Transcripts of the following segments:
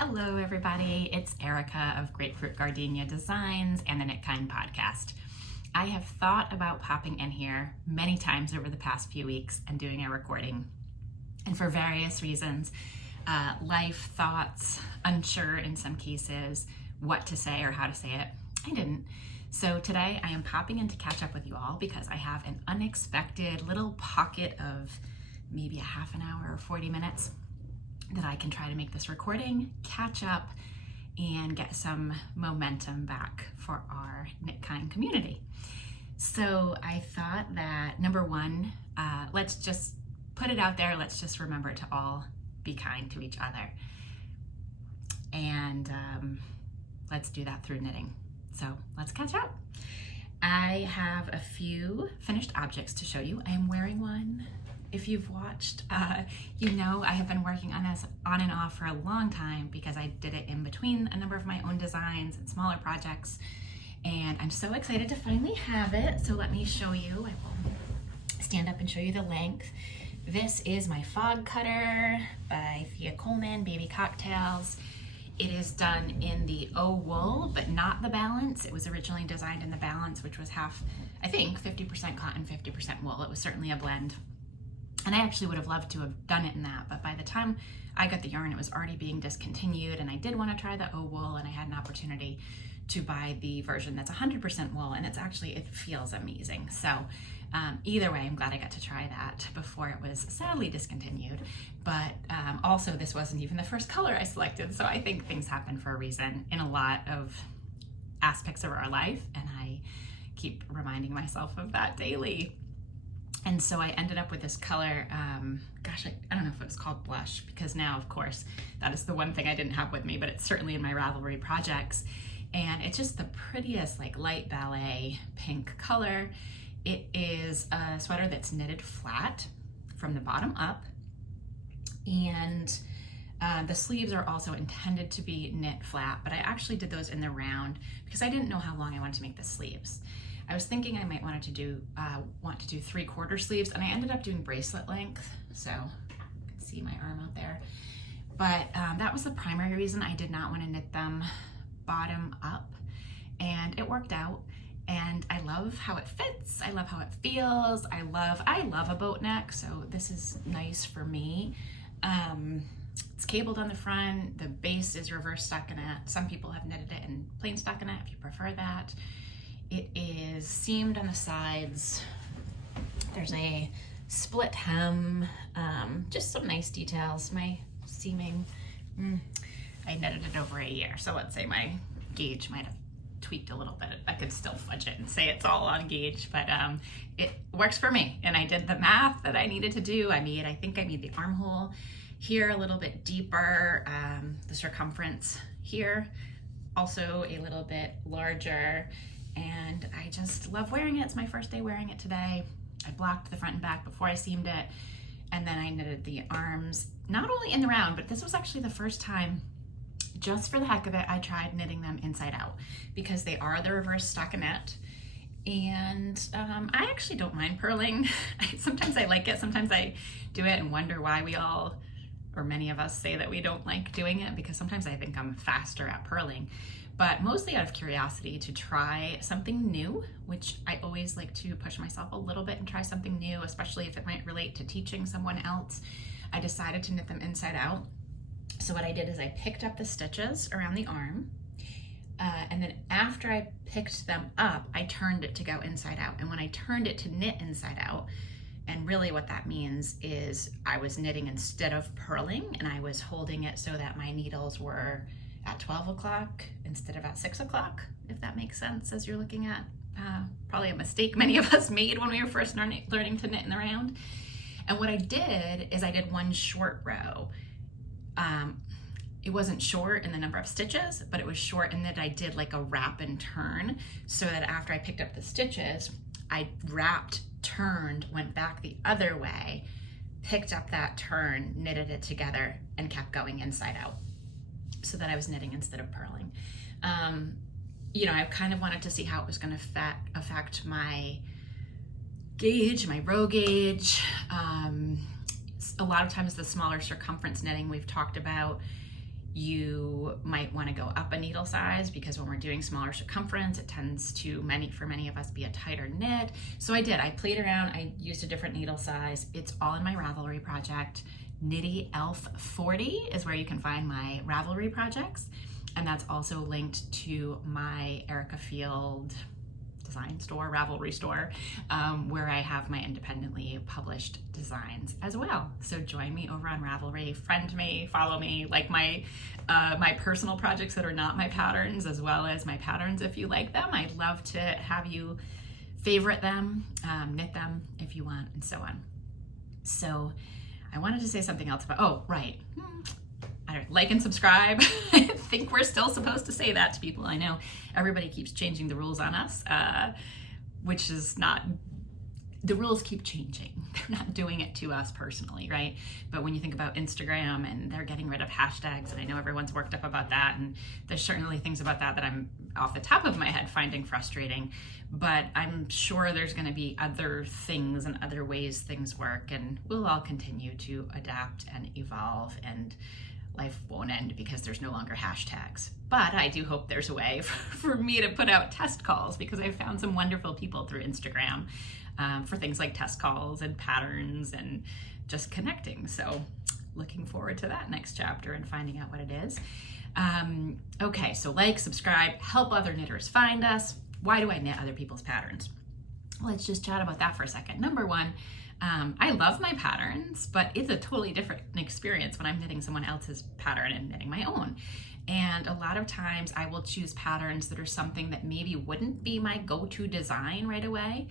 Hello everybody, it's Erika of Grapefruit Gardenia Designs and the Knit Kind podcast. I have thought about popping in here many times over the past few weeks and doing a recording. And for various reasons, life, thoughts, unsure in some cases, what to say or how to say it, I didn't. So today I am popping in to catch up with you all because I have an unexpected little pocket of maybe a half an hour or 40 minutes that I can try to make this recording, catch up, and get some momentum back for our Knit Kind community. So I thought that number one, let's just put it out there, let's just remember to all be kind to each other. And let's do that through knitting. So let's catch up. I have a few finished objects to show you. I am wearing one. If you've watched, you know I have been working on this on and off for a long time because I did it in between a number of my own designs and smaller projects. And I'm so excited to finally have it. So let me show you. I will stand up and show you the length. This is my Fog Cutter by Thea Colman, Baby Cocktails. It is done in the O wool, but not the balance. It was originally designed in the balance, which was half, I think, 50% cotton, 50% wool. It was certainly a blend. And I actually would have loved to have done it in that, but by the time I got the yarn, it was already being discontinued, and I did want to try the O wool, and I had an opportunity to buy the version that's 100% wool, and it feels amazing. So either way, I'm glad I got to try that before it was sadly discontinued. But also, this wasn't even the first color I selected, so I think things happen for a reason in a lot of aspects of our life, and I keep reminding myself of that daily. And so I ended up with this color, I don't know if it was called Blush, because now, of course, that is the one thing I didn't have with me, but it's certainly in my Ravelry projects. And it's just the prettiest, like, light ballet pink color. It is a sweater that's knitted flat from the bottom up. And the sleeves are also intended to be knit flat, but I actually did those in the round because I didn't know how long I wanted to make the sleeves. I was thinking I might want to do 3/4 sleeves, and I ended up doing bracelet length, so you can see my arm out there. But that was the primary reason I did not want to knit them bottom up, and it worked out. And I love how it fits. I love how it feels. I love a boat neck, so this is nice for me. It's cabled on the front. The base is reverse stockinette. Some people have knitted it in plain stockinette if you prefer that. It is seamed on the sides. There's a split hem, just some nice details. My seaming, I knitted it over a year, so let's say my gauge might have tweaked a little bit. I could still fudge it and say it's all on gauge, but it works for me. And I did the math that I needed to do. I think I made the armhole here a little bit deeper, the circumference here also a little bit larger. And I just love wearing it. It's my first day wearing it today. I blocked the front and back before I seamed it. And then I knitted the arms, not only in the round, but this was actually the first time, just for the heck of it, I tried knitting them inside out because they are the reverse stockinette. And I actually don't mind purling. Sometimes I like it. Sometimes I do it and wonder why many of us say that we don't like doing it, because sometimes I think I'm faster at purling. But mostly out of curiosity to try something new, which I always like to push myself a little bit and try something new, especially if it might relate to teaching someone else. I decided to knit them inside out. So what I did is I picked up the stitches around the arm, and then after I picked them up, I turned it to go inside out. And when I turned it to knit inside out, and really what that means is I was knitting instead of purling, and I was holding it so that my needles were at 12 o'clock instead of at 6 o'clock, if that makes sense, as you're looking at probably a mistake many of us made when we were first learning to knit in the round. And what I did is I did one short row. It wasn't short in the number of stitches, but it was short in that I did like a wrap and turn, so that after I picked up the stitches, I wrapped, turned, went back the other way, picked up that turn, knitted it together, and kept going inside out, so that I was knitting instead of purling. I kind of wanted to see how it was going to affect my gauge, my row gauge. A lot of times the smaller circumference knitting we've talked about, You might want to go up a needle size because when we're doing smaller circumference, it tends to, for many of us, be a tighter knit. So I played around, I used a different needle size. It's all in my Ravelry project. Knitty Elf 40 is where you can find my Ravelry projects. And that's also linked to my Erika Field design store, Ravelry store, where I have my independently published designs as well. So join me over on Ravelry, friend me, follow me, like my personal projects that are not my patterns, as well as my patterns if you like them. I'd love to have you favorite them, knit them if you want, and so on. So I wanted to say something else about, oh, right. Like and subscribe. I think we're still supposed to say that to people. I know everybody keeps changing the rules on us, which is not, the rules keep changing. They're not doing it to us personally, right? But when you think about Instagram and they're getting rid of hashtags, and I know everyone's worked up about that, and there's certainly things about that I'm off the top of my head finding frustrating, but I'm sure there's going to be other things and other ways things work, and we'll all continue to adapt and evolve, and life won't end because there's no longer hashtags. But I do hope there's a way for me to put out test calls, because I've found some wonderful people through Instagram for things like test calls and patterns and just connecting. So looking forward to that next chapter and finding out what it is. Okay, so like, subscribe, help other knitters find us. Why do I knit other people's patterns? Let's just chat about that for a second. Number one, I love my patterns, but it's a totally different experience when I'm knitting someone else's pattern and knitting my own. And a lot of times I will choose patterns that are something that maybe wouldn't be my go-to design right away,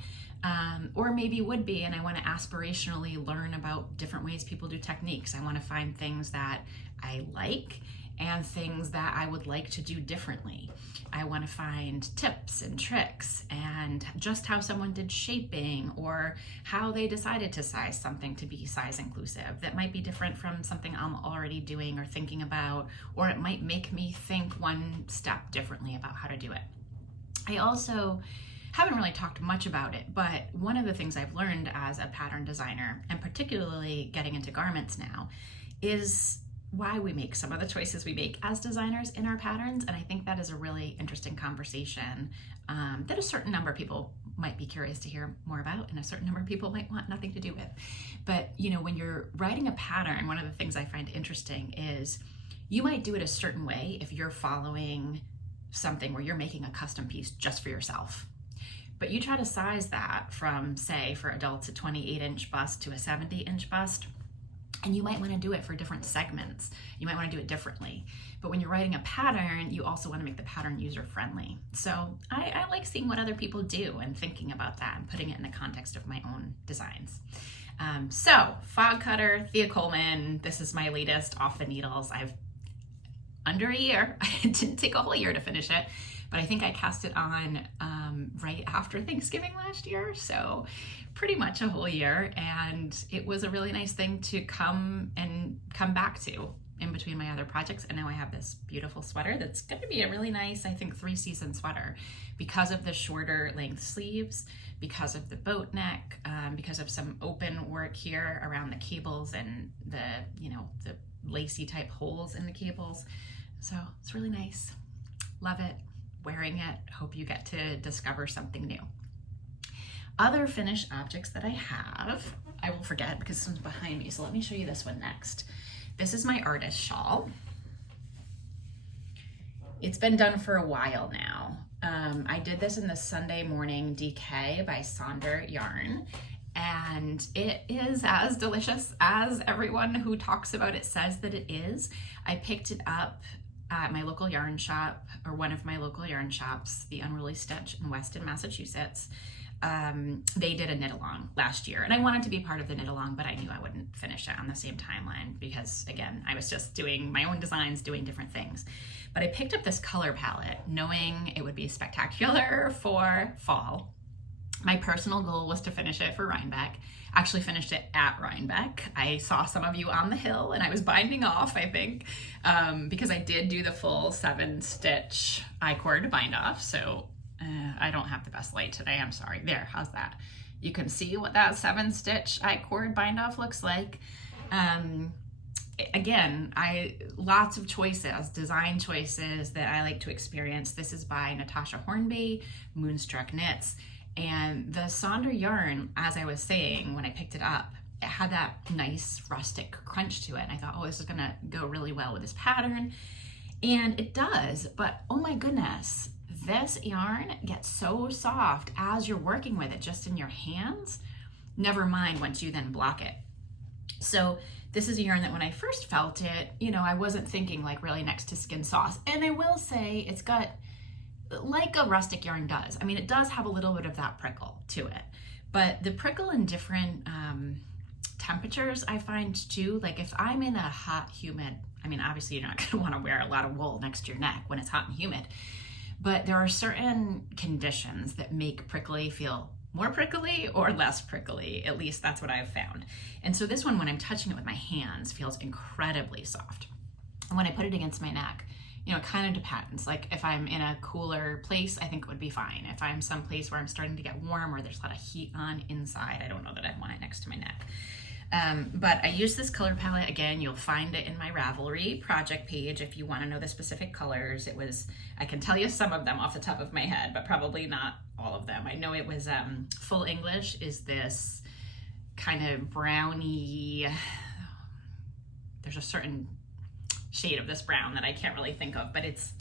or maybe would be, and I want to aspirationally learn about different ways people do techniques. I want to find things that I like and things that I would like to do differently. I want to find tips and tricks and just how someone did shaping, or how they decided to size something to be size inclusive that might be different from something I'm already doing or thinking about, or it might make me think one step differently about how to do it. I also haven't really talked much about it, but one of the things I've learned as a pattern designer, and particularly getting into garments now, is why we make some of the choices we make as designers in our patterns. And I think that is a really interesting conversation that a certain number of people might be curious to hear more about, and a certain number of people might want nothing to do with. But you know, when you're writing a pattern, one of the things I find interesting is you might do it a certain way if you're following something where you're making a custom piece just for yourself. But you try to size that from, say, for adults, a 28-inch bust to a 70-inch bust, and you might want to do it for different segments. You might want to do it differently. But when you're writing a pattern, you also want to make the pattern user-friendly. So I like seeing what other people do and thinking about that and putting it in the context of my own designs. So Fog Cutter, Thea Colman, this is my latest off the needles. I've under a year. It didn't take a whole year to finish it, but I think I cast it on right after Thanksgiving last year. So pretty much a whole year, and it was a really nice thing to come back to in between my other projects. And now I have this beautiful sweater that's going to be a really nice, I think, 3-season sweater because of the shorter length sleeves, because of the boat neck, because of some open work here around the cables and the lacy type holes in the cables. So it's really nice. Love it. Wearing it. Hope you get to discover something new. Other finished objects that I have, I will forget because this one's behind me, so let me show you this one next. This is my Artus Shawl. It's been done for a while now. I did this in the Sunday Morning DK by Sonder yarn, and it is as delicious as everyone who talks about it says that it is. I picked it up at my local yarn shop, or one of my local yarn shops, the Unruly Stitch in Weston, Massachusetts. They did a knit along last year, and I wanted to be part of the knit along, but I knew I wouldn't finish it on the same timeline because, again, I was just doing my own designs, doing different things. But I picked up this color palette knowing it would be spectacular for fall. My personal goal was to finish it for Rhinebeck. Actually finished it at Rhinebeck. I saw some of you on the hill and I was binding off, I think, because I did do the full 7-stitch I-cord bind off. So I don't have the best light today, I'm sorry. There, how's that? You can see what that 7-stitch I-cord bind off looks like. again, lots of choices, design choices that I like to experience. This is by Natasja Hornby, Moonstruck Knits. And the Sonder yarn, as I was saying when I picked it up, it had that nice rustic crunch to it. And I thought, oh, this is gonna go really well with this pattern. And it does, but oh my goodness, this yarn gets so soft as you're working with it just in your hands, never mind once you then block it. So this is a yarn that when I first felt it, you know, I wasn't thinking like really next to skin sauce. And I will say it's got, like a rustic yarn does, I mean, it does have a little bit of that prickle to it, but the prickle in different temperatures I find too, like if I'm in a hot, humid, I mean, obviously you're not gonna wanna wear a lot of wool next to your neck when it's hot and humid, but there are certain conditions that make prickly feel more prickly or less prickly. At least that's what I've found. And so this one, when I'm touching it with my hands, feels incredibly soft. And when I put it against my neck, you know, it kind of depends. Like if I'm in a cooler place, I think it would be fine. If I'm someplace where I'm starting to get warm or there's a lot of heat on inside, I don't know that I want it next to my neck. But I use this color palette. Again, you'll find it in my Ravelry project page if you want to know the specific colors. I can tell you some of them off the top of my head, but probably not all of them. I know it was Full English is this kind of browny, there's a certain shade of this brown that I can't really think of, but it's,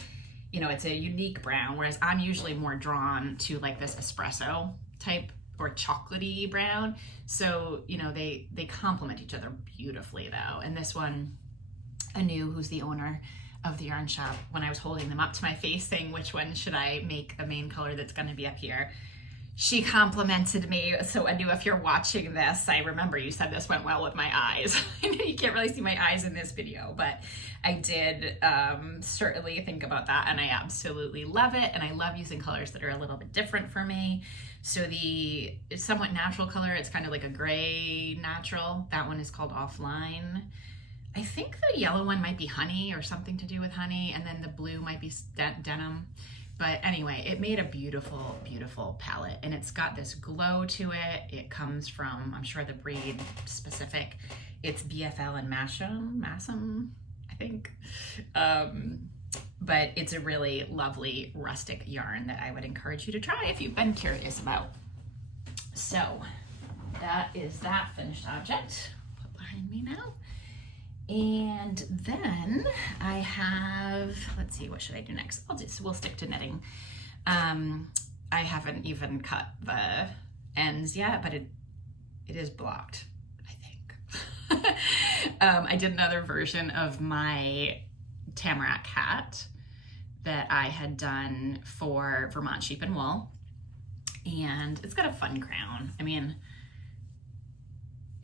you know, it's a unique brown, whereas I'm usually more drawn to like this espresso type or chocolatey brown. So, you know, they complement each other beautifully though. And this one, Anu, who's the owner of the yarn shop, when I was holding them up to my face saying, which one should I make the main color that's gonna be up here, she complimented me. So Anu, if you're watching this, I remember you said this went well with my eyes. I know you can't really see my eyes in this video, but I did certainly think about that, and I absolutely love it. And I love using colors that are a little bit different for me. So the somewhat natural color, it's kind of like a gray natural. That one is called Offline. I think the yellow one might be honey or something to do with honey, and then the blue might be denim. But anyway, it made a beautiful, beautiful palette, and it's got this glow to it. It comes from, I'm sure the breed specific, it's BFL and Massam, I think. But it's a really lovely rustic yarn that I would encourage you to try if you've been curious about. So that is that finished object. Put behind me now. And then I have, let's see, what should I do next? We'll stick to knitting. I haven't even cut the ends yet, but it is blocked, I think. I did another version of my Tamarack hat that I had done for Vermont Sheep and Wool. And it's got a fun crown. I mean,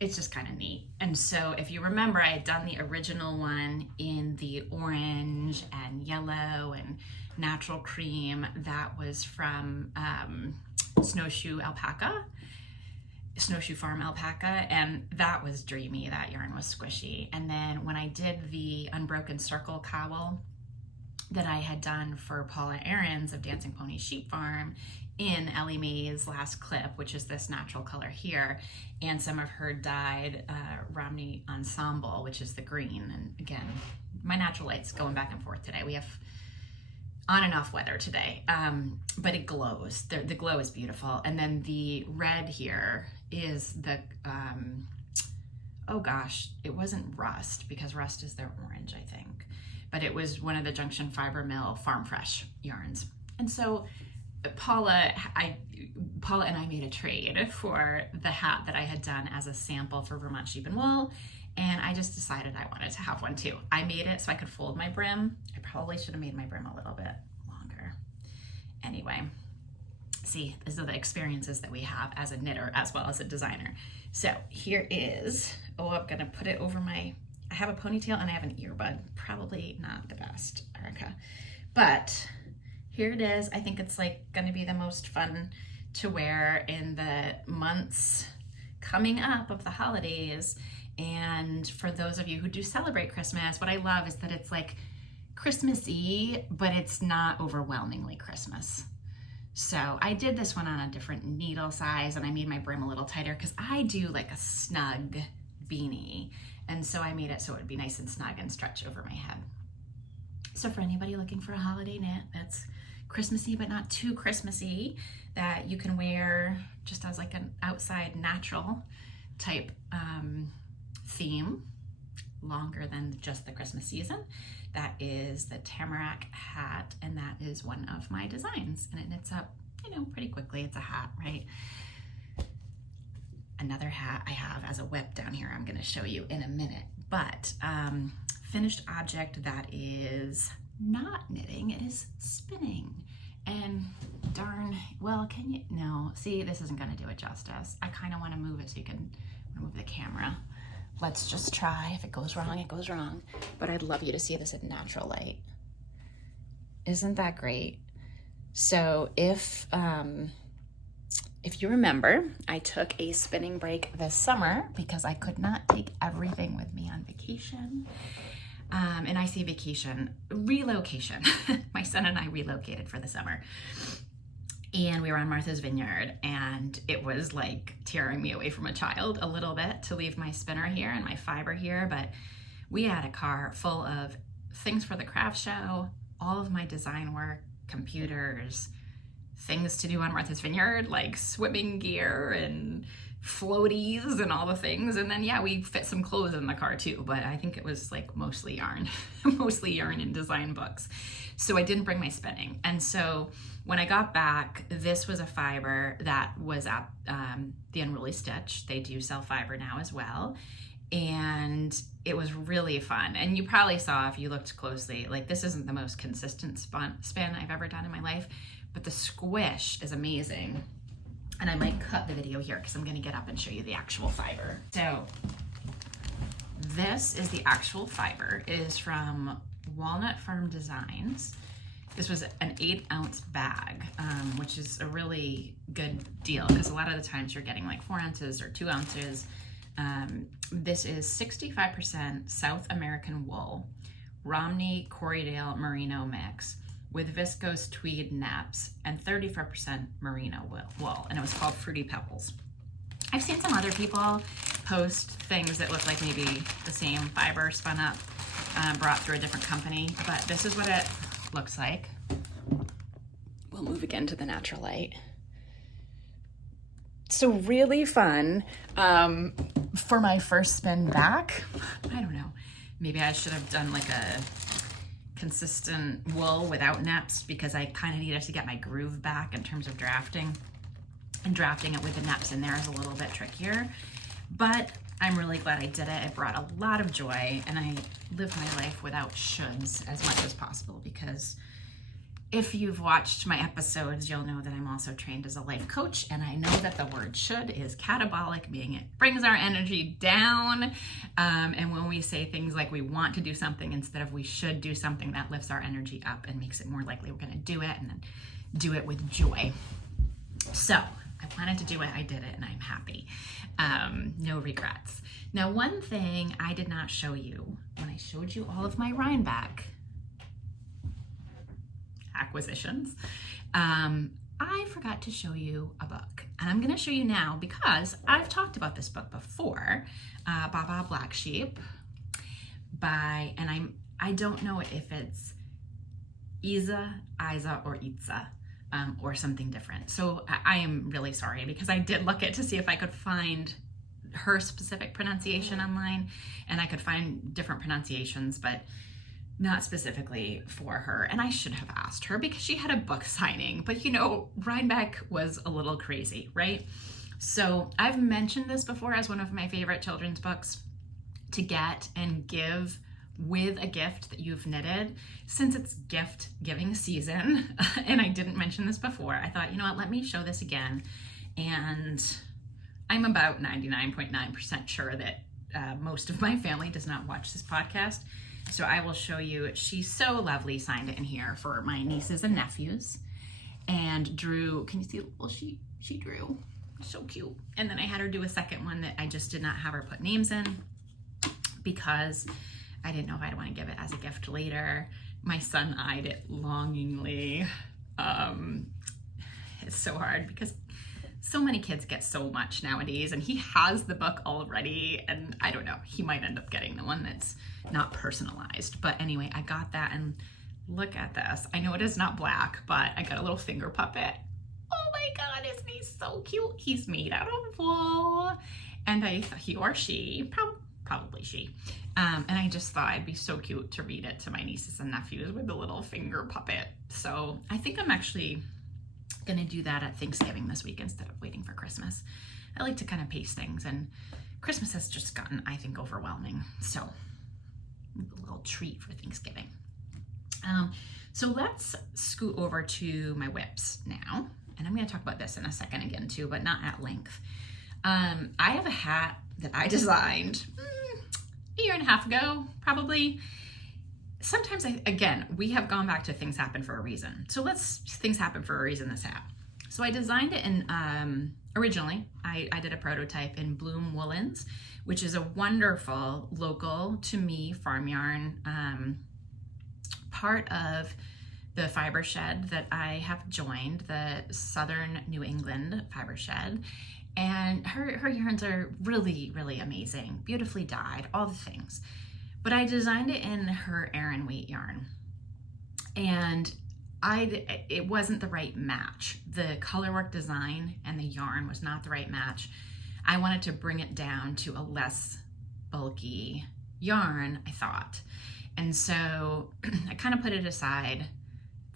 it's just kind of neat. And so if you remember, I had done the original one in the orange and yellow and natural cream. That was from Snowshoe Farm Alpaca, and that was dreamy. That yarn was squishy. And then when I did the Unbroken Circle cowl that I had done for Paula Aarons of Dancing Pony Sheep Farm in Ellie Mae's last clip, which is this natural color here, and some of her dyed Romney ensemble, which is the green. And again, my natural light's going back and forth today. We have on and off weather today, but it glows. The glow is beautiful. And then the red here is the, oh gosh, it wasn't Rust, because Rust is their orange, I think, but it was one of the Junction Fiber Mill Farm Fresh yarns. And so Paula and I made a trade for the hat that I had done as a sample for Vermont Sheep and Wool, and I just decided I wanted to have one too. I made it so I could fold my brim. I probably should have made my brim a little bit longer. Anyway, see, these are the experiences that we have as a knitter as well as a designer. So here is, oh, I'm gonna put it over I have a ponytail and I have an earbud. Probably not the best, Erika, but here it is. I think it's like going to be the most fun to wear in the months coming up of the holidays. And for those of you who do celebrate Christmas, what I love is that it's like Christmassy, but it's not overwhelmingly Christmas. So I did this one on a different needle size, and I made my brim a little tighter because I do like a snug beanie. And so I made it so it would be nice and snug and stretch over my head. So for anybody looking for a holiday knit that's Christmassy but not too Christmassy, that you can wear just as like an outside natural type theme, longer than just the Christmas season, that is the Tamarack hat, and that is one of my designs, and it knits up, you know, pretty quickly. It's a hat, right? Another hat I have as a WIP down here I'm going to show you in a minute, but finished object that is not knitting, it is spinning. And darn, well, can you, no, see, this isn't going to do it justice. I kind of want to move it so you can move the camera. Let's just try. If it goes wrong, it goes wrong. But I'd love you to see this in natural light. Isn't that great? So if you remember, I took a spinning break this summer because I could not take everything with me on vacation. And I say vacation, relocation. My son and I relocated for the summer. And we were on Martha's Vineyard, and it was like tearing me away from a child a little bit to leave my spinner here and my fiber here. But we had a car full of things for the craft show, all of my design work, computers, things to do on Martha's Vineyard, like swimming gear and floaties and all the things. And then, yeah, we fit some clothes in the car too, but I think it was like mostly yarn, mostly yarn and design books. So I didn't bring my spinning. And so when I got back, this was a fiber that was at the Unruly Stitch. They do sell fiber now as well. And it was really fun. And you probably saw, if you looked closely, like this isn't the most consistent spin I've ever done in my life, but the squish is amazing. And I might cut the video here because I'm going to get up and show you the actual fiber. So this is the actual fiber. It is from Walnut Farm Designs. This was an 8-ounce bag, which is a really good deal because a lot of the times you're getting like 4 ounces or 2 ounces. This is 65% South American wool, Romney Corriedale merino mix with viscose tweed naps and 34% merino wool, and it was called Fruity Pebbles. I've seen some other people post things that look like maybe the same fiber spun up, brought through a different company, but this is what it looks like. We'll move again to the natural light. So really fun. For my first spin back, I don't know, maybe I should have done like a consistent wool without naps because I kind of needed to get my groove back in terms of drafting, and drafting it with the naps in there is a little bit trickier, but I'm really glad I did it. It brought a lot of joy, and I live my life without shoulds as much as possible, because if you've watched my episodes, you'll know that I'm also trained as a life coach, and I know that the word should is catabolic, meaning it brings our energy down. And when we say things like we want to do something instead of we should do something, that lifts our energy up and makes it more likely we're gonna do it, and then do it with joy. So I wanted to do it, I did it, and I'm happy. No regrets. Now, one thing I did not show you when I showed you all of my Rhinebeck acquisitions, I forgot to show you a book, and I'm going to show you now because I've talked about this book before, Baba Black Sheep and I don't know if it's Isa, or Itza, or something different. So I am really sorry, because I did look it to see if I could find her specific pronunciation online, and I could find different pronunciations, but not specifically for her. And I should have asked her because she had a book signing, but you know, Rhinebeck was a little crazy, right? So I've mentioned this before as one of my favorite children's books to get and give with a gift that you've knitted, since it's gift giving season. And I didn't mention this before. I thought, you know what, let me show this again. And I'm about 99.9% sure that most of my family does not watch this podcast. So I will show you. She's so lovely, signed it in here for my nieces and nephews, and drew, can you see? Well, she drew, so cute. And then I had her do a second one that I just did not have her put names in because I didn't know if I'd want to give it as a gift later. My son eyed it longingly. It's so hard because so many kids get so much nowadays, and he has the book already, and I don't know, he might end up getting the one that's not personalized. But anyway, I got that, and look at this. I know it is not black, but I got a little finger puppet. Oh my God, isn't he so cute? He's made out of wool, and he or she, probably she, and I just thought it'd be so cute to read it to my nieces and nephews with the little finger puppet. So I think I'm actually gonna do that at Thanksgiving this week instead of waiting for Christmas. I like to kind of pace things, and Christmas has just gotten, I think, overwhelming. So a little treat for Thanksgiving. So let's scoot over to my WIPs now. And I'm going to talk about this in a second again too, but not at length. I have a hat that I designed a year and a half ago, probably. Sometimes, again, we have gone back to things happen for a reason. So things happen for a reason, this hat. So I designed it in, originally, I did a prototype in Bloom Woolens, which is a wonderful local to me farm yarn, part of the fiber shed that I have joined, the Southern New England fiber shed. And her yarns are really, really amazing, beautifully dyed, all the things. But I designed it in her Aran weight yarn. And it wasn't the right match. The colorwork design and the yarn was not the right match. I wanted to bring it down to a less bulky yarn, I thought. And so I kind of put it aside.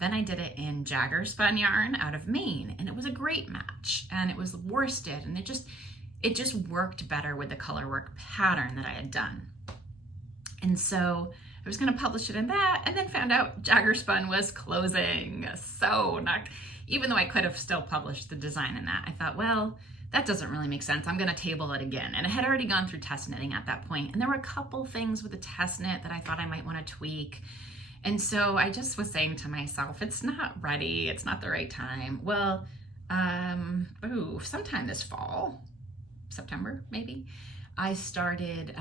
Then I did it in Jagger spun yarn out of Maine, and it was a great match, and it was worsted, and it just worked better with the colorwork pattern that I had done. And so I was going to publish it in that, and then found out Jagger spun was closing. So even though I could have still published the design in that, I thought, well, that doesn't really make sense. I'm going to table it again. And I had already gone through test knitting at that point, and there were a couple things with the test knit that I thought I might want to tweak. And so I just was saying to myself, it's not ready, it's not the right time. Well, sometime this fall, September maybe, I started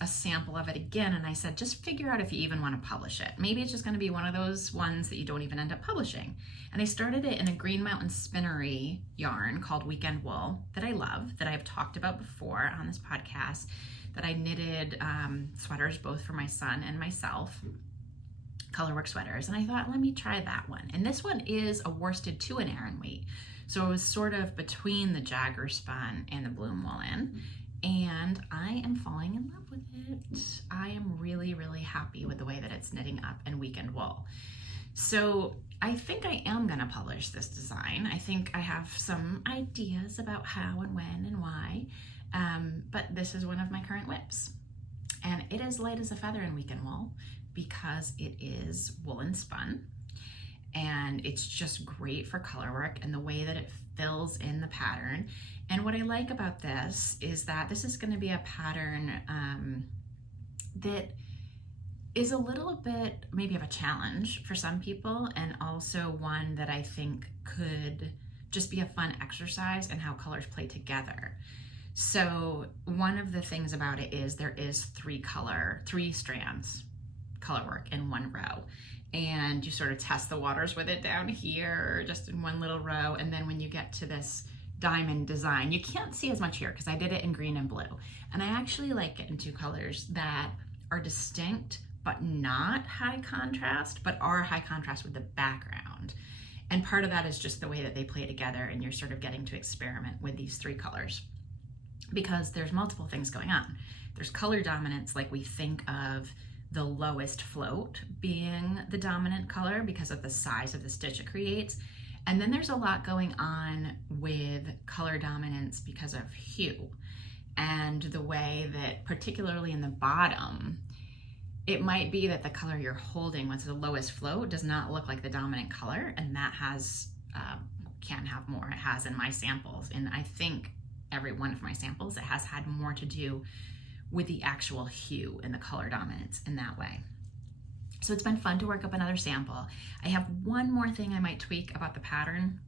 a sample of it again, and I said, just figure out if you even want to publish it. Maybe it's just going to be one of those ones that you don't even end up publishing. And I started it in a Green Mountain Spinnery yarn called Weekend Wool that I love, that I've talked about before on this podcast, that I knitted sweaters both for my son and myself, colorwork sweaters. And I thought, let me try that one. And this one is a worsted to an Aran weight. So it was sort of between the Jagger spun and the Bloom Woolen. And I am falling in love with it. I am really, really happy with the way that it's knitting up in Weekend Wool. So I think I am gonna publish this design. I think I have some ideas about how and when and why, but this is one of my current WIPs. And it is light as a feather in Weekend Wool because it is woolen spun. And it's just great for color work and the way that it fills in the pattern. And what I like about this is that this is going to be a pattern that is a little bit maybe of a challenge for some people, and also one that I think could just be a fun exercise in how colors play together. So one of the things about it is there is three strands color work in one row. And you sort of test the waters with it down here, just in one little row. And then when you get to this diamond design, you can't see as much here because I did it in green and blue. And I actually like it in two colors that are distinct, but not high contrast, but are high contrast with the background. And part of that is just the way that they play together, and you're sort of getting to experiment with these three colors because there's multiple things going on. There's color dominance, like we think of the lowest float being the dominant color because of the size of the stitch it creates. And then there's a lot going on with color dominance because of hue and the way that, particularly in the bottom, it might be that the color you're holding with the lowest float does not look like the dominant color, and that has, can have more. It has in my samples, and I think every one of my samples, it has had more to do with the actual hue and the color dominance in that way. So it's been fun to work up another sample. I have one more thing I might tweak about the pattern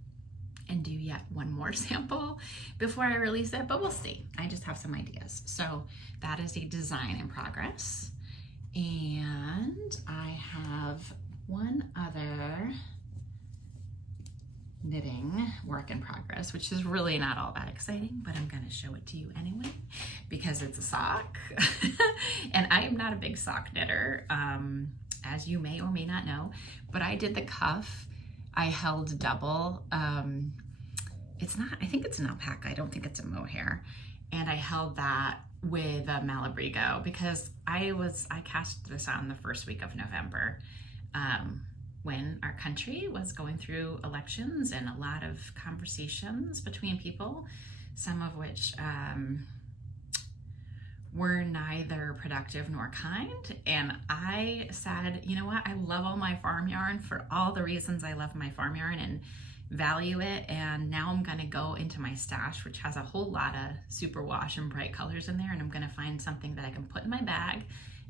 and do yet one more sample before I release it, but we'll see. I just have some ideas. So that is a design in progress. And I have one other knitting work in progress, which is really not all that exciting, but I'm gonna show it to you anyway because it's a sock. And I am not a big sock knitter, as you may or may not know, but I did the cuff. I held double. It's not, I think it's an alpaca. I don't think it's a mohair. And I held that with a Malabrigo because I cast this on the first week of November, when our country was going through elections and a lot of conversations between people, some of which were neither productive nor kind. And I said, you know what? I love all my farm yarn for all the reasons I love my farm yarn and value it. And now I'm gonna go into my stash, which has a whole lot of superwash and bright colors in there. And I'm gonna find something that I can put in my bag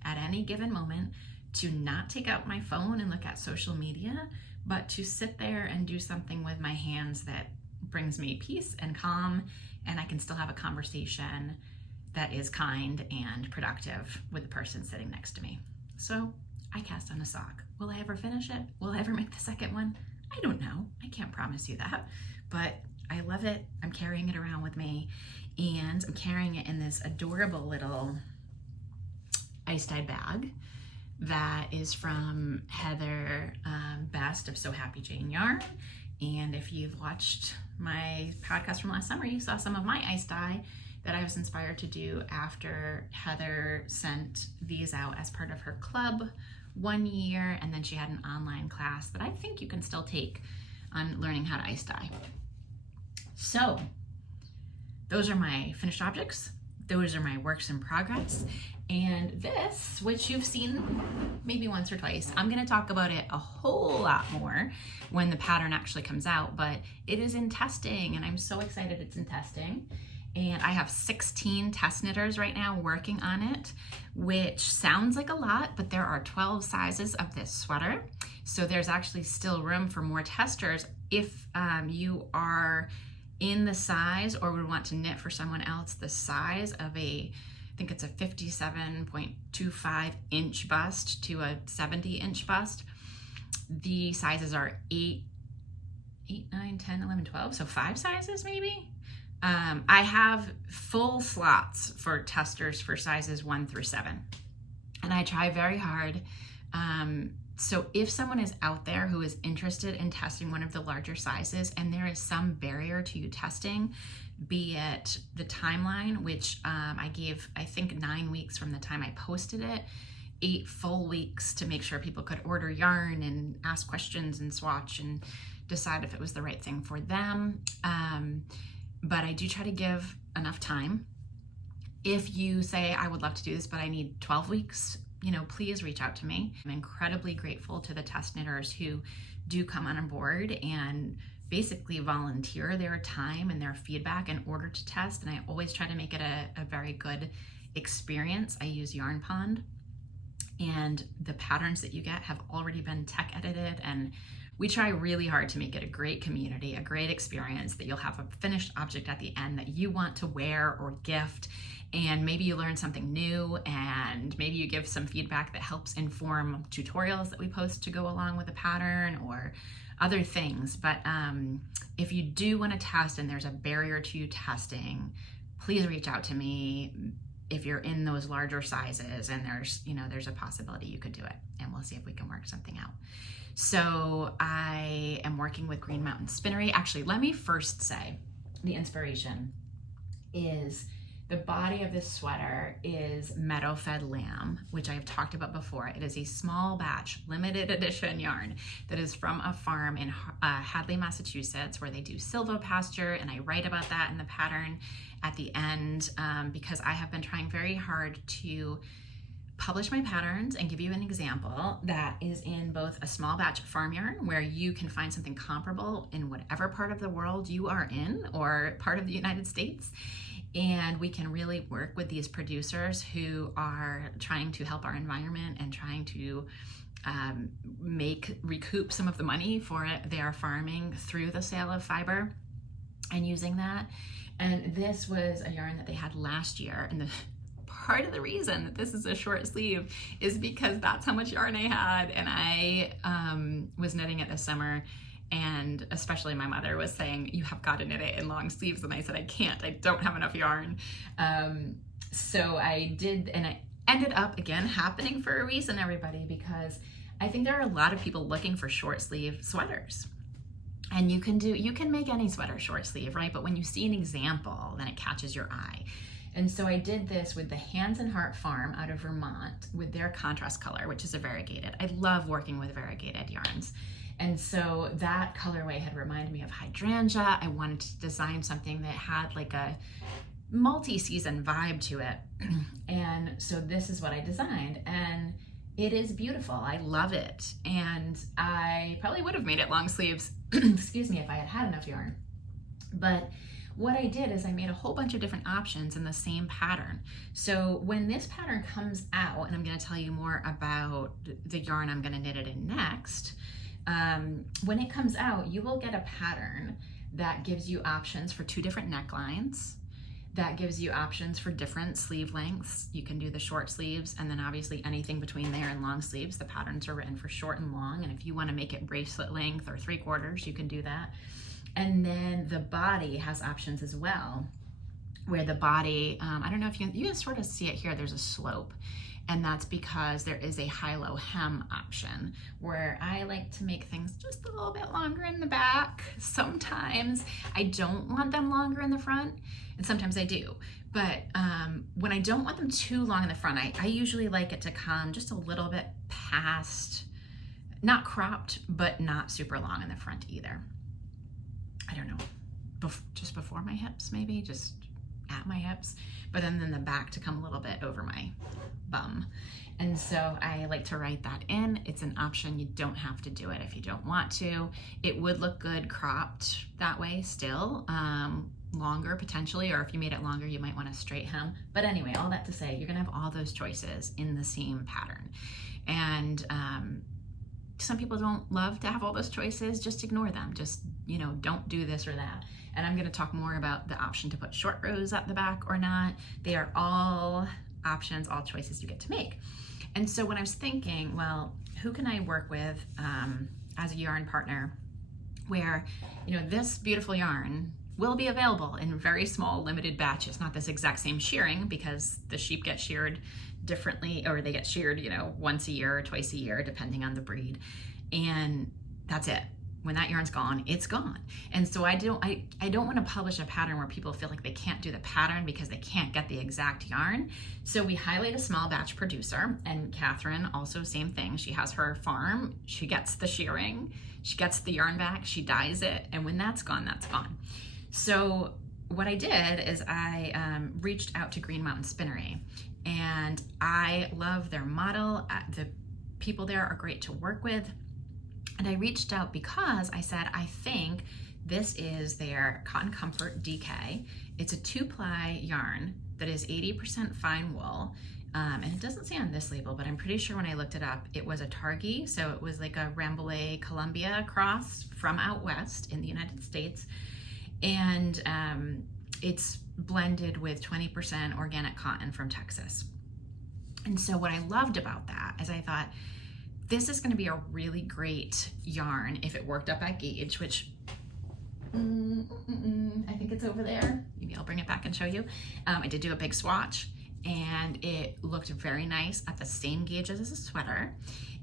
at any given moment to not take out my phone and look at social media, but to sit there and do something with my hands that brings me peace and calm, and I can still have a conversation that is kind and productive with the person sitting next to me. So I cast on a sock. Will I ever finish it? Will I ever make the second one? I don't know. I can't promise you that, but I love it. I'm carrying it around with me, and I'm carrying it in this adorable little ice-dyed bag that is from Heather Best of So Happy Jane Yarn. And if you've watched my podcast from last summer, you saw some of my ice dye that I was inspired to do after Heather sent these out as part of her club one year, and then she had an online class that I think you can still take on learning how to ice dye. So those are my finished objects. Those are my works in progress. And this, which you've seen maybe once or twice, I'm gonna talk about it a whole lot more when the pattern actually comes out, but it is in testing and I'm so excited it's in testing. And I have 16 test knitters right now working on it, which sounds like a lot, but there are 12 sizes of this sweater. So there's actually still room for more testers if you are in the size or would want to knit for someone else the size of I think it's a 57.25 inch bust to a 70 inch bust. The sizes are 8, 9, 10, 11, 12, so 5 sizes maybe. I have full slots for testers for sizes 1 through 7, and I try very hard. So if someone is out there who is interested in testing one of the larger sizes and there is some barrier to you testing, be it the timeline, which I gave, I think 9 weeks from the time I posted it, 8 full weeks to make sure people could order yarn and ask questions and swatch and decide if it was the right thing for them. But I do try to give enough time. If you say, I would love to do this, but I need 12 weeks, please reach out to me. I'm incredibly grateful to the test knitters who do come on board and basically volunteer their time and their feedback in order to test. And I always try to make it a very good experience. I use Yarn Pond, and the patterns that you get have already been tech edited, and we try really hard to make it a great community, a great experience, that you'll have a finished object at the end that you want to wear or gift, and maybe you learn something new, and maybe you give some feedback that helps inform tutorials that we post to go along with the pattern or other things. But if you do want to test and there's a barrier to you testing, please reach out to me if you're in those larger sizes and there's a possibility you could do it, and we'll see if we can work something out. So I am working with Green Mountain Spinnery. Actually, let me first say the inspiration is the body of this sweater is Meadow Fed Lamb, which I've talked about before. It is a small batch, limited edition yarn that is from a farm in Hadley, Massachusetts, where they do silvopasture, and I write about that in the pattern at the end because I have been trying very hard to publish my patterns and give you an example that is in both a small batch of farm yarn where you can find something comparable in whatever part of the world you are in or part of the United States. And we can really work with these producers who are trying to help our environment and trying to recoup some of the money for their farming through the sale of fiber and using that. And this was a yarn that they had last year, and part of the reason that this is a short sleeve is because that's how much yarn I had, and I was knitting it this summer, and especially my mother was saying, you have got to knit it in long sleeves, and I said, I can't, I don't have enough yarn. So I did, and it ended up, again, happening for a reason, everybody, because I think there are a lot of people looking for short sleeve sweaters. And you can make any sweater short sleeve, right? But when you see an example, then it catches your eye. And so I did this with the Hands and Heart Farm out of Vermont with their contrast color, which is a variegated. I love working with variegated yarns. And so that colorway had reminded me of hydrangea. I wanted to design something that had like a multi-season vibe to it. And so this is what I designed. And it is beautiful. I love it. And I probably would have made it long sleeves, excuse me, if I had had enough yarn. But what I did is I made a whole bunch of different options in the same pattern. So when this pattern comes out, and I'm going to tell you more about the yarn I'm going to knit it in next, when it comes out, you will get a pattern that gives you options for 2 different necklines, that gives you options for different sleeve lengths. You can do the short sleeves, and then obviously anything between there and long sleeves. The patterns are written for short and long, and if you want to make it bracelet length or 3/4, you can do that. And then the body has options as well, where the body, I don't know if you can sort of see it here, there's a slope. And that's because there is a high-low hem option, where I like to make things just a little bit longer in the back. Sometimes I don't want them longer in the front, and sometimes I do. But when I don't want them too long in the front, I usually like it to come just a little bit past, not cropped, but not super long in the front either. I don't know, just before my hips, maybe just at my hips, but then the back to come a little bit over my bum. And so I like to write that in. It's an option. You don't have to do it if you don't want to. It would look good cropped that way still, longer potentially, or if you made it longer, you might want a straight hem. But anyway, all that to say, you're gonna have all those choices in the same pattern. And some people don't love to have all those choices. Just ignore them. Just, you know, don't do this or that. And I'm going to talk more about the option to put short rows at the back or not. They are all options, all choices you get to make. And so when I was thinking, well, who can I work with as a yarn partner where, you know, this beautiful yarn will be available in very small limited batches, not this exact same shearing, because the sheep get sheared differently, or they get sheared, you know, once a year or twice a year, depending on the breed. And that's it. When that yarn's gone, it's gone. And so I don't want to publish a pattern where people feel like they can't do the pattern because they can't get the exact yarn. So we highlight a small batch producer, and Catherine also same thing. She has her farm, she gets the shearing, she gets the yarn back, she dyes it, and when that's gone, that's gone. So what I did is I reached out to Green Mountain Spinnery, and I love their model. The people there are great to work with. And I reached out because I said, I think this is their Cotton Comfort DK. It's a 2-ply yarn that is 80% fine wool. And it doesn't say on this label, but I'm pretty sure when I looked it up, it was a Targhee. So it was like a Rambouillet Columbia cross from out west in the United States. And it's blended with 20% organic cotton from Texas. And so what I loved about that is I thought, this is going to be a really great yarn if it worked up at gauge, which I think it's over there. Maybe I'll bring it back and show you. I did do a big swatch, and it looked very nice at the same gauge as a sweater.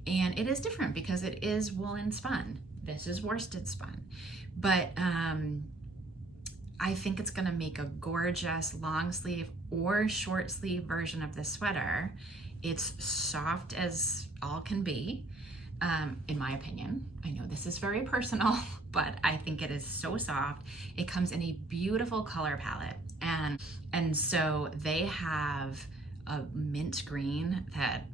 And it is different because it is woolen spun. This is worsted spun. But I think it's going to make a gorgeous long sleeve or short sleeve version of this sweater. It's soft as all can be, in my opinion. I know this is very personal, but I think it is so soft. It comes in a beautiful color palette, and so they have a mint green that,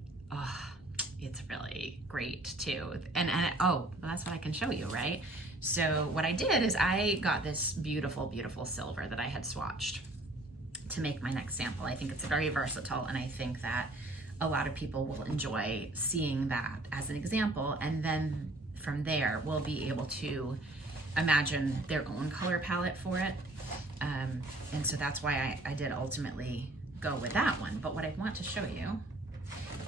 it's really great too. And oh, well, that's what I can show you, right? So what I did is I got this beautiful, beautiful silver that I had swatched to make my next sample. I think it's very versatile, and I think that a lot of people will enjoy seeing that as an example, and then from there we'll be able to imagine their own color palette for it. And so that's why I did ultimately go with that one. But what I want to show you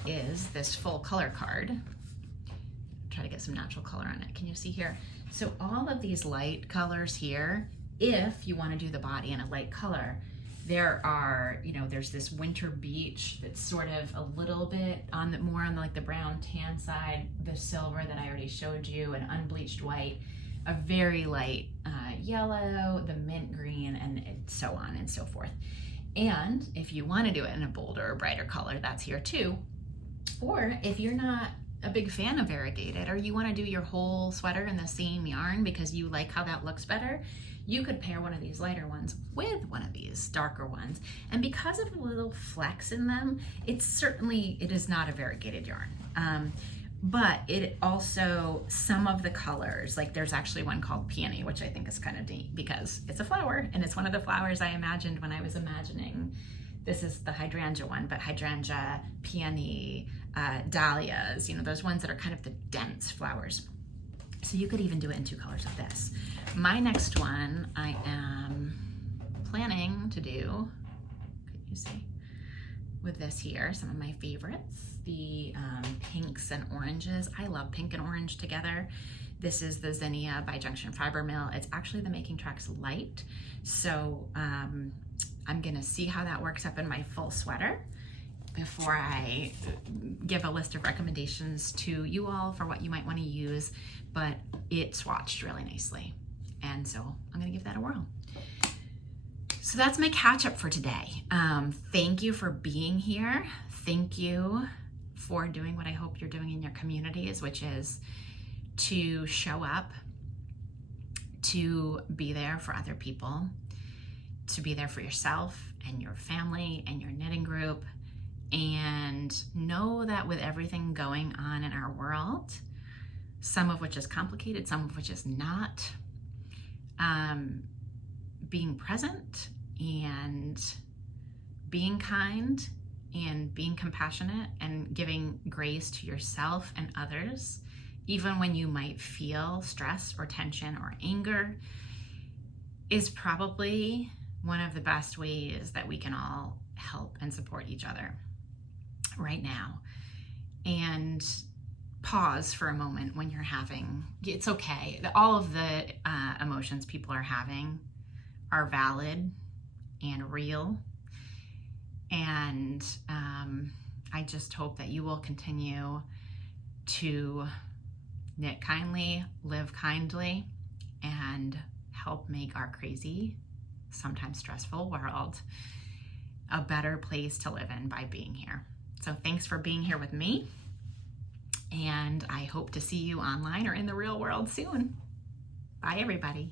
is this full color card. Try to get some natural color on it. Can you see here? So all of these light colors here, if you want to do the body in a light color, there are, you know, there's this winter beach that's sort of a little bit on the more on like the brown tan side, the silver that I already showed you, an unbleached white, a very light yellow, the mint green, and so on and so forth. And if you want to do it in a bolder or brighter color, that's here too. Or if you're not a big fan of variegated, or you want to do your whole sweater in the same yarn because you like how that looks better, you could pair one of these lighter ones with one of these darker ones. And because of the little flecks in them, it is not a variegated yarn. But it also, some of the colors, like there's actually one called Peony, which I think is kind of neat because it's a flower, and it's one of the flowers I imagined when I was imagining. This is the hydrangea one, but hydrangea, peony, dahlias, you know, those ones that are kind of the dense flowers. So you could even do it in 2 colors of this. My next one I am planning to do, could you see, with this here, some of my favorites, the pinks and oranges. I love pink and orange together. This is the Zinnia by Junction Fiber Mill. It's actually the Making Tracks Light. So I'm gonna see how that works up in my full sweater before I give a list of recommendations to you all for what you might want to use, but it swatched really nicely. And so I'm gonna give that a whirl. So that's my catch up for today. Thank you for being here. Thank you for doing what I hope you're doing in your communities, which is to show up, to be there for other people, to be there for yourself and your family and your knitting group, and know that with everything going on in our world, some of which is complicated, some of which is not, being present and being kind and being compassionate and giving grace to yourself and others, even when you might feel stress or tension or anger, is probably one of the best ways that we can all help and support each other right now. And pause for a moment when you're having, it's okay. All of the emotions people are having are valid and real. And I just hope that you will continue to knit kindly, live kindly, and help make our crazy, sometimes stressful world a better place to live in by being here. So thanks for being here with me, and I hope to see you online or in the real world soon. Bye, everybody.